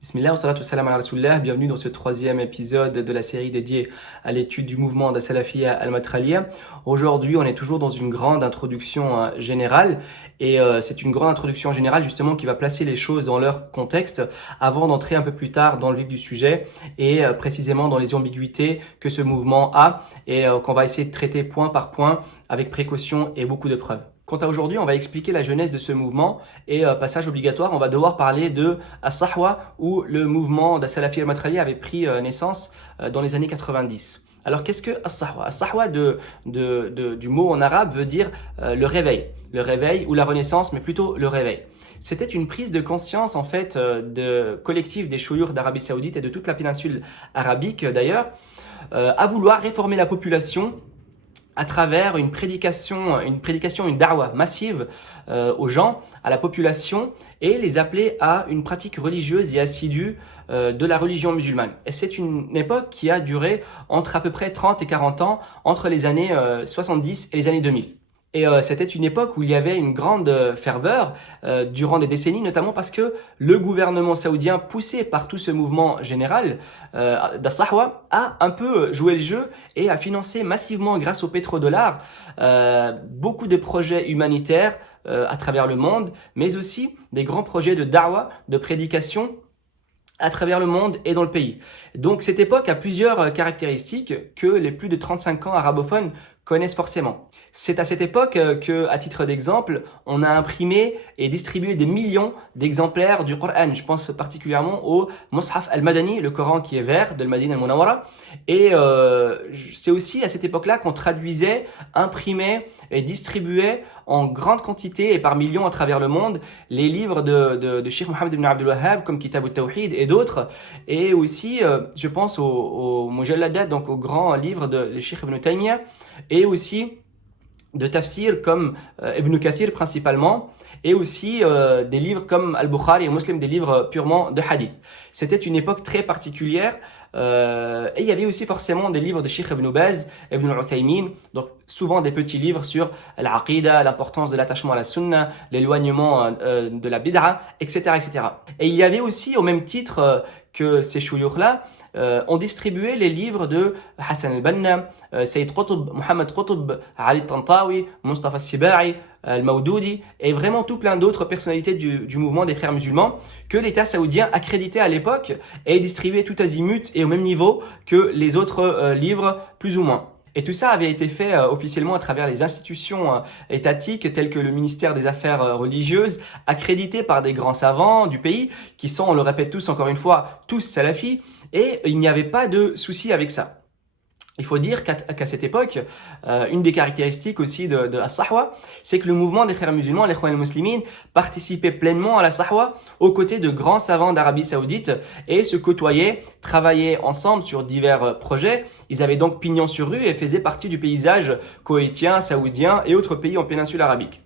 Bismillah, wa salatu wa salam ala rasulillah. Bienvenue dans ce troisième épisode de la série dédiée à l'étude du mouvement de Salafiyya al-Matraliyya. Aujourd'hui, on est toujours dans une grande introduction générale et c'est une grande introduction générale justement qui va placer les choses dans leur contexte avant d'entrer un peu plus tard dans le vif du sujet et précisément dans les ambiguïtés que ce mouvement a et qu'on va essayer de traiter point par point avec précaution et beaucoup de preuves. Quant à aujourd'hui, on va expliquer la genèse de ce mouvement et passage obligatoire, on va devoir parler de As-Sahwa où le mouvement de Salafiyya al-Matraliyya avait pris naissance dans les années 90. Alors qu'est-ce que As-Sahwa? As-Sahwa du mot en arabe veut dire le réveil ou la renaissance, mais plutôt le réveil. C'était une prise de conscience en fait de collectif des chouyurs d'Arabie Saoudite et de toute la péninsule arabique d'ailleurs, à vouloir réformer la population à travers une prédication, une da'wa massive aux gens, à la population, et les appeler à une pratique religieuse et assidue de la religion musulmane. Et c'est une époque qui a duré entre à peu près 30 et 40 ans, entre les années 70 et les années 2000. Et c'était une époque où il y avait une grande ferveur durant des décennies, notamment parce que le gouvernement saoudien, poussé par tout ce mouvement général d'As-Sahwa, a un peu joué le jeu et a financé massivement, grâce au pétrodollar, beaucoup de projets humanitaires à travers le monde, mais aussi des grands projets de da'wa, de prédication à travers le monde et dans le pays. Donc cette époque a plusieurs caractéristiques que les plus de 35 ans arabophones connaissent forcément. C'est à cette époque que, à titre d'exemple, on a imprimé et distribué des millions d'exemplaires du Coran. Je pense particulièrement au Mus'haf al-Madani, le Coran qui est vert de Madinah al-Munawwara. Et c'est aussi à cette époque-là qu'on traduisait, imprimait et distribuait en grande quantité et par millions à travers le monde les livres de Cheikh Mohammed ibn Abdul Wahhab comme Kitab al-Tawhid et d'autres. Et aussi, je pense au Mujalladat, donc au grand livre de Cheikh Ibn Taymiyyah, et aussi de tafsir comme Ibn Kathir principalement, et aussi des livres comme Al-Bukhari et Muslim, des livres purement de hadith. C'était une époque très particulière et il y avait aussi forcément des livres de Sheikh Ibn Baz, Ibn Uthaymin, donc souvent des petits livres sur l'aqida, l'importance de l'attachement à la sunna, l'éloignement de la bid'a, etc., etc. Et il y avait aussi au même titre que ces chouyours-là, on distribuait les livres de Hassan al-Banna, Sayyid Qutb, Mohammed Qutb, Ali Tantawi, Mustafa Sibai, Al-Mawdoudi et vraiment tout plein d'autres personnalités du mouvement des frères musulmans que l'État saoudien accréditait à l'époque et distribuait tout azimut et au même niveau que les autres livres plus ou moins. Et tout ça avait été fait officiellement à travers les institutions étatiques telles que le ministère des Affaires religieuses, accrédité par des grands savants du pays qui sont, on le répète tous encore une fois, tous salafis, et il n'y avait pas de souci avec ça. Il faut dire qu'à cette époque, une des caractéristiques aussi de la Sahwa, c'est que le mouvement des frères musulmans, les Ikhwan al-Muslimin, participait pleinement à la Sahwa aux côtés de grands savants d'Arabie Saoudite et se côtoyaient, travaillaient ensemble sur divers projets. Ils avaient donc pignon sur rue et faisaient partie du paysage koweïtien, saoudien et autres pays en péninsule arabique.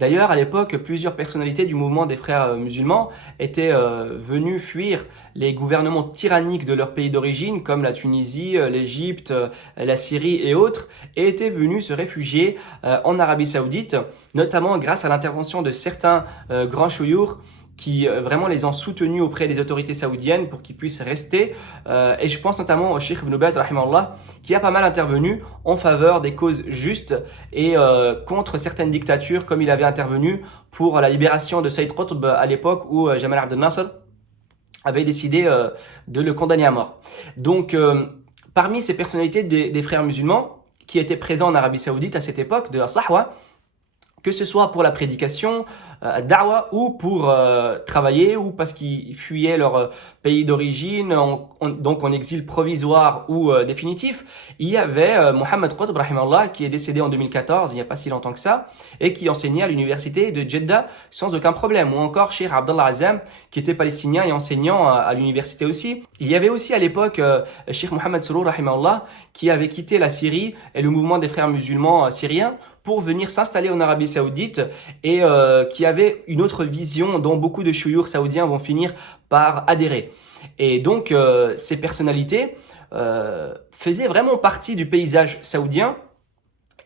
D'ailleurs, à l'époque, plusieurs personnalités du mouvement des frères musulmans étaient venues fuir les gouvernements tyranniques de leur pays d'origine, comme la Tunisie, l'Égypte, la Syrie et autres, et étaient venus se réfugier en Arabie Saoudite, notamment grâce à l'intervention de certains grands chouyurs qui vraiment les ont soutenus auprès des autorités saoudiennes pour qu'ils puissent rester. Et je pense notamment au Cheikh Ibn Baz, rahimahullah, qui a pas mal intervenu en faveur des causes justes et contre certaines dictatures, comme il avait intervenu pour la libération de Sayyid Qutb à l'époque où Jamal Abdel Nasser avait décidé de le condamner à mort. Donc, parmi ces personnalités des frères musulmans qui étaient présents en Arabie Saoudite à cette époque de la Sahwa, que ce soit pour la prédication, da'wa ou pour travailler ou parce qu'ils fuyaient leur pays d'origine, donc en exil provisoire ou définitif, il y avait Mohammed Qutb, rahimahullah, qui est décédé en 2014, il n'y a pas si longtemps que ça, et qui enseignait à l'université de Jeddah sans aucun problème, ou encore Cheikh Abdallah Azam, qui était palestinien et enseignant à l'université aussi. Il y avait aussi à l'époque Cheikh Mohammed Surur, rahimahullah, qui avait quitté la Syrie et le mouvement des frères musulmans syriens pour venir s'installer en Arabie Saoudite et qui avait une autre vision dont beaucoup de chouyurs saoudiens vont finir par adhérer. Et donc, ces personnalités faisaient vraiment partie du paysage saoudien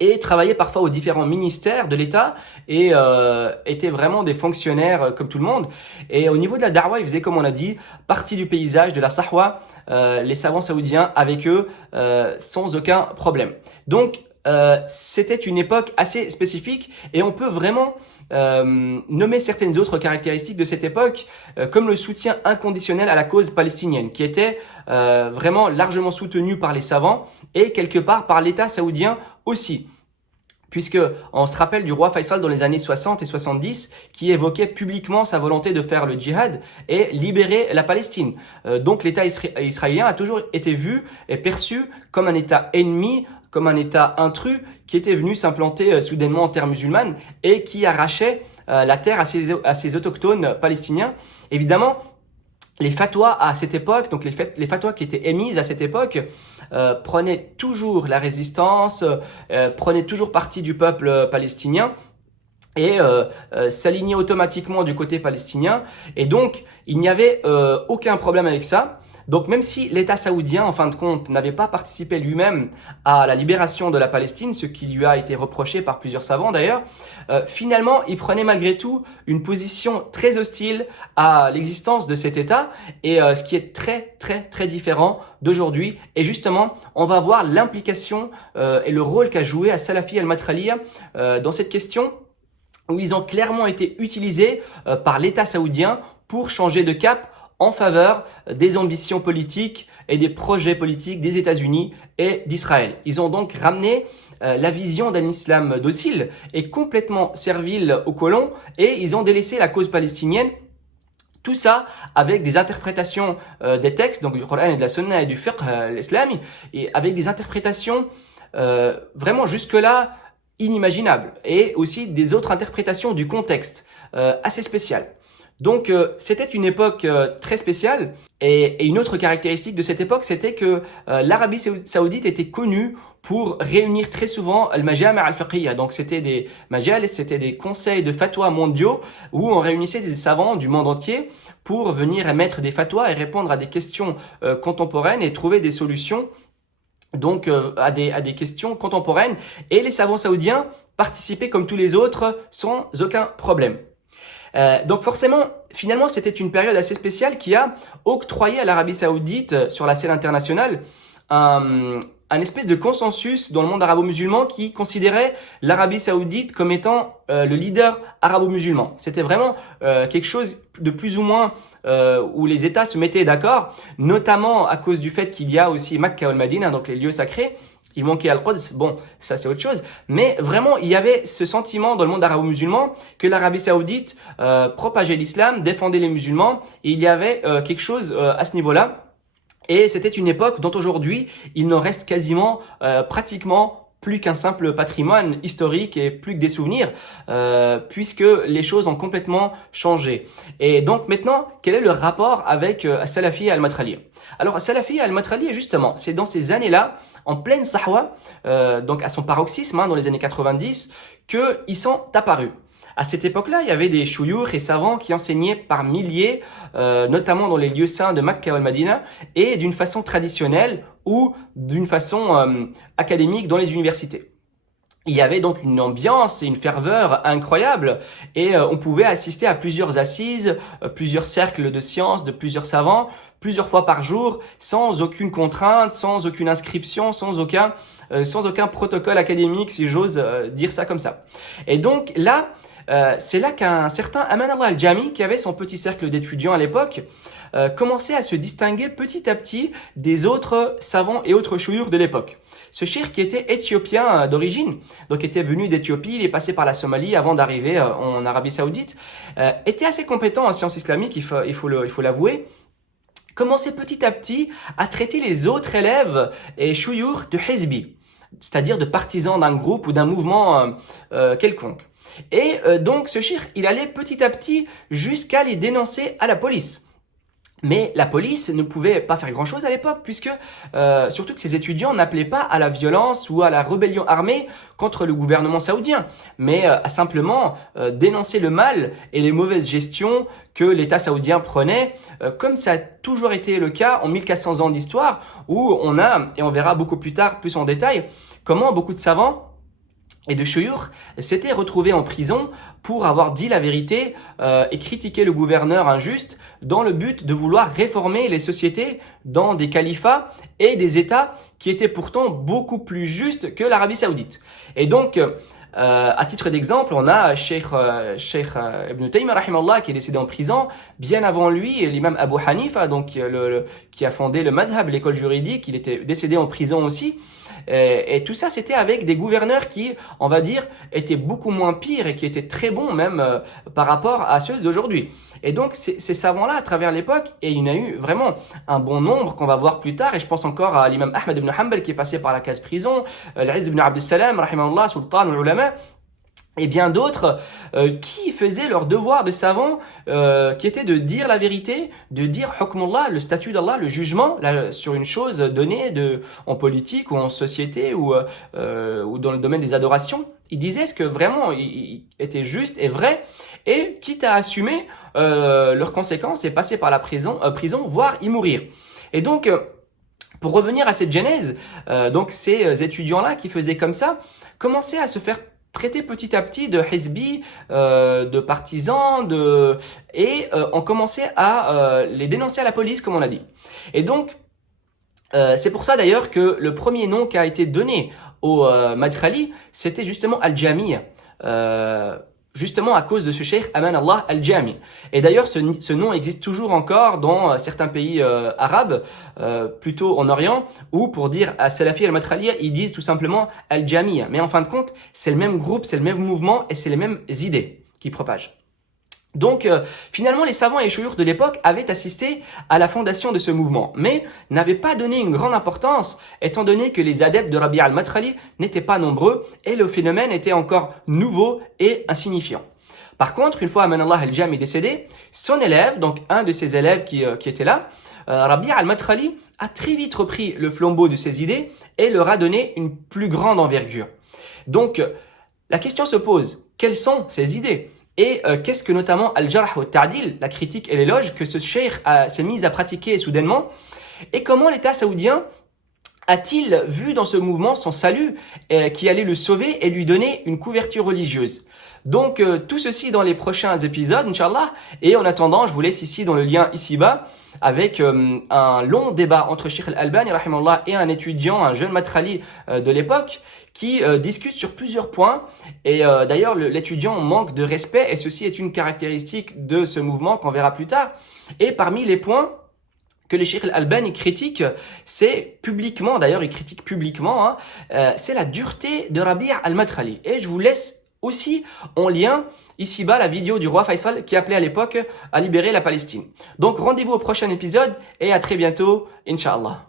et travaillaient parfois aux différents ministères de l'État et étaient vraiment des fonctionnaires comme tout le monde. Et au niveau de la da'wa, ils faisaient, comme on a dit, partie du paysage de la sahwa, les savants saoudiens avec eux sans aucun problème. Donc, c'était une époque assez spécifique et on peut vraiment nommer certaines autres caractéristiques de cette époque comme le soutien inconditionnel à la cause palestinienne qui était vraiment largement soutenu par les savants et quelque part par l'État saoudien aussi. Puisque on se rappelle du roi Faisal dans les années 60 et 70 qui évoquait publiquement sa volonté de faire le djihad et libérer la Palestine. Donc l'État israélien a toujours été vu et perçu comme un État ennemi, comme un État intrus qui était venu s'implanter soudainement en terre musulmane et qui arrachait la terre à ses autochtones palestiniens. Évidemment, les fatwas à cette époque, donc les fatwas qui étaient émises à cette époque, prenaient toujours la résistance, prenaient toujours parti du peuple palestinien et s'alignaient automatiquement du côté palestinien. Et donc, il n'y avait aucun problème avec ça. Donc même si l'État saoudien, en fin de compte, n'avait pas participé lui-même à la libération de la Palestine, ce qui lui a été reproché par plusieurs savants d'ailleurs, finalement, il prenait malgré tout une position très hostile à l'existence de cet État, et ce qui est très différent d'aujourd'hui. Et justement, on va voir l'implication et le rôle qu'a joué As-Salafi al-Matraliya dans cette question, où ils ont clairement été utilisés par l'État saoudien pour changer de cap en faveur des ambitions politiques et des projets politiques des États-Unis et d'Israël. Ils ont donc ramené la vision d'un islam docile et complètement servile aux colons, et ils ont délaissé la cause palestinienne. Tout ça avec des interprétations des textes, donc du Coran et de la Sunna et du fiqh l'islami, et avec des interprétations vraiment jusque-là inimaginables, et aussi des autres interprétations du contexte assez spéciales. Donc c'était une époque très spéciale, et une autre caractéristique de cette époque, c'était que l'Arabie saoudite était connue pour réunir très souvent al-majama' al-fiqhiyya. Donc c'était des majalis, c'était des conseils de fatwa mondiaux où on réunissait des savants du monde entier pour venir émettre des fatwas et répondre à des questions contemporaines et trouver des solutions donc à des questions contemporaines. Et les savants saoudiens participaient comme tous les autres sans aucun problème. Donc forcément, finalement, c'était une période assez spéciale qui a octroyé à l'Arabie saoudite sur la scène internationale un espèce de consensus dans le monde arabo-musulman qui considérait l'Arabie saoudite comme étant le leader arabo-musulman. C'était vraiment quelque chose de plus ou moins où les États se mettaient d'accord, notamment à cause du fait qu'il y a aussi Makka ou Al-Madina, donc les lieux sacrés. Il manquait Al-Quds, bon, ça c'est autre chose. Mais vraiment, il y avait ce sentiment dans le monde arabo-musulman que l'Arabie saoudite propageait l'islam, défendait les musulmans, et il y avait quelque chose à ce niveau-là. Et c'était une époque dont aujourd'hui, il n'en reste quasiment, pratiquement plus qu'un simple patrimoine historique et plus que des souvenirs, puisque les choses ont complètement changé. Et donc maintenant, quel est le rapport avec As-Salafi al-Matraliya? Alors As-Salafi al-Matraliya, justement, c'est dans ces années-là, en pleine sahwa, donc à son paroxysme, dans les années 90, qu'ils sont apparus. À cette époque-là, il y avait des chouyours et savants qui enseignaient par milliers, notamment dans les lieux saints de Makka et al-Madina, et d'une façon traditionnelle ou d'une façon académique dans les universités. Il y avait donc une ambiance et une ferveur incroyable, et on pouvait assister à plusieurs assises, plusieurs cercles de sciences, de plusieurs savants, plusieurs fois par jour, sans aucune contrainte, sans aucune inscription, sans aucun protocole académique, si j'ose dire ça comme ça. Et donc là, c'est là qu'un certain Aman Allah al-Jami, qui avait son petit cercle d'étudiants à l'époque, commençait à se distinguer petit à petit des autres savants et autres chouyours de l'époque. Ce cheikh, qui était éthiopien d'origine, donc était venu d'Éthiopie, il est passé par la Somalie avant d'arriver en Arabie Saoudite, était assez compétent en sciences islamiques, il faut l'avouer, commençait petit à petit à traiter les autres élèves et chouyours de hizbi, c'est-à-dire de partisans d'un groupe ou d'un mouvement quelconque. Et donc ce cheikh, il allait petit à petit jusqu'à les dénoncer à la police. Mais la police ne pouvait pas faire grand-chose à l'époque, puisque surtout que ces étudiants n'appelaient pas à la violence ou à la rébellion armée contre le gouvernement saoudien, mais à simplement dénoncer le mal et les mauvaises gestions que l'État saoudien prenait, comme ça a toujours été le cas en 1400 ans d'histoire, où on a, et on verra beaucoup plus tard, plus en détail, comment beaucoup de savants et de shuyukh s'étaient retrouvés en prison pour avoir dit la vérité et critiqué le gouverneur injuste dans le but de vouloir réformer les sociétés dans des califats et des États qui étaient pourtant beaucoup plus justes que l'Arabie Saoudite. Et donc, à titre d'exemple, on a Cheikh Ibn Taymiyyah rahimallah qui est décédé en prison. Bien avant lui, l'imam Abu Hanifa, donc qui a fondé le madhab, l'école juridique, il était décédé en prison aussi. Et tout ça, c'était avec des gouverneurs qui, on va dire, étaient beaucoup moins pires et qui étaient très bons même par rapport à ceux d'aujourd'hui. Et donc, ces savants-là, à travers l'époque, et il y en a eu vraiment un bon nombre qu'on va voir plus tard, et je pense encore à l'imam Ahmed ibn Hanbal qui est passé par la case prison, l'Izz ibn Abd Salam, rahimahullah, sultan al-ulama, et bien d'autres qui faisaient leur devoir de savants, qui était de dire la vérité, de dire hukmullah, le statut d'Allah, le jugement sur une chose donnée en politique ou en société ou dans le domaine des adorations. Ils disaient ce que vraiment il était juste et vrai, et quitte à assumer leurs conséquences et passer par la prison, voire y mourir. Et donc, pour revenir à cette genèse, donc ces étudiants-là qui faisaient comme ça, commençaient à se faire traiter petit à petit de hizbi, de partisans, et on commençait à les dénoncer à la police, comme on l'a dit. Et donc, c'est pour ça d'ailleurs que le premier nom qui a été donné au Madkhali, c'était justement Al-Jami', justement à cause de ce cheikh Aman Allah Al-Jami'. Et d'ailleurs, ce nom existe toujours encore dans certains pays arabes, plutôt en Orient, où pour dire à Salafi Al-Madkhali, ils disent tout simplement Al-Jami'. Mais en fin de compte, c'est le même groupe, c'est le même mouvement et c'est les mêmes idées qui propagent. Donc, finalement, les savants et shuyukh de l'époque avaient assisté à la fondation de ce mouvement, mais n'avaient pas donné une grande importance, étant donné que les adeptes de Rabi' al-Madkhali n'étaient pas nombreux et le phénomène était encore nouveau et insignifiant. Par contre, une fois Amanallah al-Jami est décédé, son élève, donc un de ses élèves qui était là, Rabi' al-Madkhali, a très vite repris le flambeau de ses idées et leur a donné une plus grande envergure. Donc, la question se pose, quelles sont ces idées ? Et qu'est-ce que notamment Al-Jarh wa Ta'dil, la critique et l'éloge, que ce cheikh s'est mis à pratiquer soudainement? Et comment l'État saoudien a-t-il vu dans ce mouvement son salut qui allait le sauver et lui donner une couverture religieuse? Donc tout ceci dans les prochains épisodes, Inch'Allah. Et en attendant, je vous laisse ici dans le lien ici-bas avec un long débat entre Cheikh Al-Albani rahimahullah et un étudiant, un jeune Madkhali de l'époque, qui discute sur plusieurs points. Et d'ailleurs, l'étudiant manque de respect, et ceci est une caractéristique de ce mouvement qu'on verra plus tard. Et parmi les points que le Cheikh Al-Albani critique, c'est publiquement, d'ailleurs il critique publiquement, c'est la dureté de Rabi' al-Madkhali. Et je vous laisse aussi en lien ici-bas la vidéo du roi Faisal qui appelait à l'époque à libérer la Palestine. Donc rendez-vous au prochain épisode et à très bientôt, Inch'Allah.